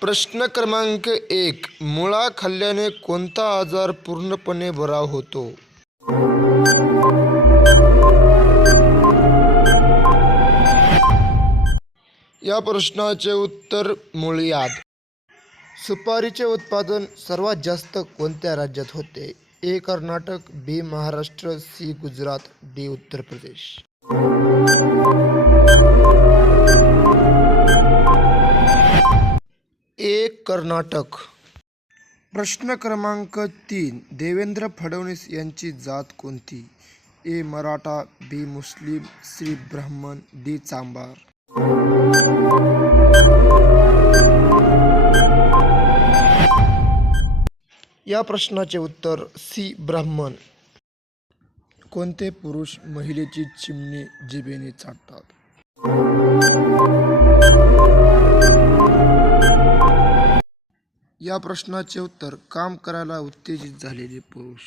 प्रश्न क्रमांक 1. मुळा खाल्ल्याने कोणता आजार पूर्णपणे बरा होतो? या प्रश्नाचे उत्तर मुळ्यात. सुपारीचे उत्पादन सर्वात जास्त कोणत्या राज्यात होते? ए. कर्नाटक, बी. महाराष्ट्र, सी. गुजरात, डी. उत्तर प्रदेश. ए. कर्नाटक. प्रश्न क्रमांक 3. देवेंद्र फडणवीस यांची जात कोणती? ए. मराठा, बी. मुस्लिम, सी. ब्राह्मण, डी. चांभार. या प्रश्नाचे उत्तर सी. ब्राह्मण. कोणते पुरुष महिलेची चिमणी जिभेने चाटतात? या प्रश्नाचे उत्तर काम करायला उत्तेजित झालेले पुरुष.